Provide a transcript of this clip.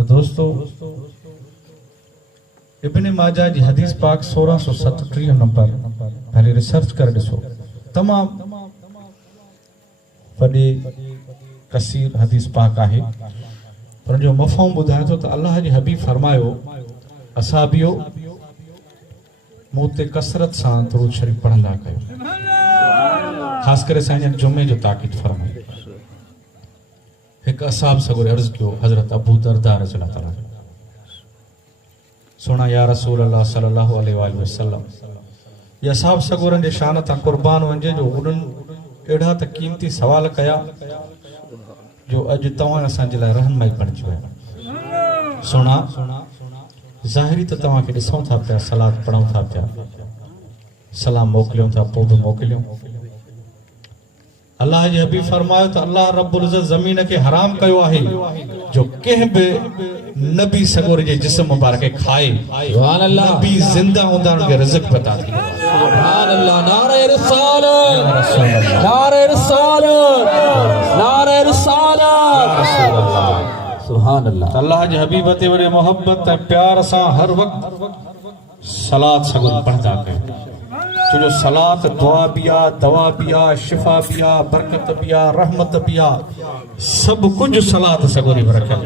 तो दोस्तों इब्ने माजा जी हदीस पाक 1637 नंबर पहले रिसर्च कर ॾिसो। तमाम वॾी कसीर हदीस पाक आहे, पर जो मफ़हूम ॿुधाए थो त अल्लाह जे हबीब फरमायो असाबियो मूं ते कसरत सां दुरूद शरीफ़ पढ़ंदा कयो। ख़ासि करे साईं जुमे जो ताक़ीद फरमाई। एक असाब सगुर अर्ज कियो हजरत अबू दरदा रज़ियल्लाहु ताला सुना या रसूल अल्लाह सल्लल्लाहु अलैहि वसल्लम ये असाब सगुरन जे शान तां कुर्बान वंजे जो उन्हनि एड़ा त कीमती सवाल कया जो अज तव्हां असांजे लाइ रहनुमाई बणिजी विया। सुना ज़ाहिरी त तव्हां खे ॾिसूं था पिया, सलात पढ़ूं था पिया, सलाम मोकिलियूं था, पोइ बि मोकिलियूं। अल्लाह जे हबीब फरमायो त अल्लाह रब्बुल इज़्ज़त ज़मीन खे हराम कयो आहे जो कंहिं बि नबी सगोर जे जिस्म मुबारक खे खाए। सुभान अल्लाह। नबी जिंदा हूंदा उनखे रिज़्क़ अता थी। सुभान अल्लाह। नारे रिसालत, नारे रिसालत, नारे रिसालत। सुभान अल्लाह। अल्लाह जे हबीब ते वडे मोहब्बत ऐं प्यार सां हर वक्त सलात सगोर पढ़ंदा कयो। जो सलात दुआ भी आ, दवा भी आ, शिफा भी आ, बरकत भी आ, रहमत भी आ, सब कुछ सलात सगोरी बरकत।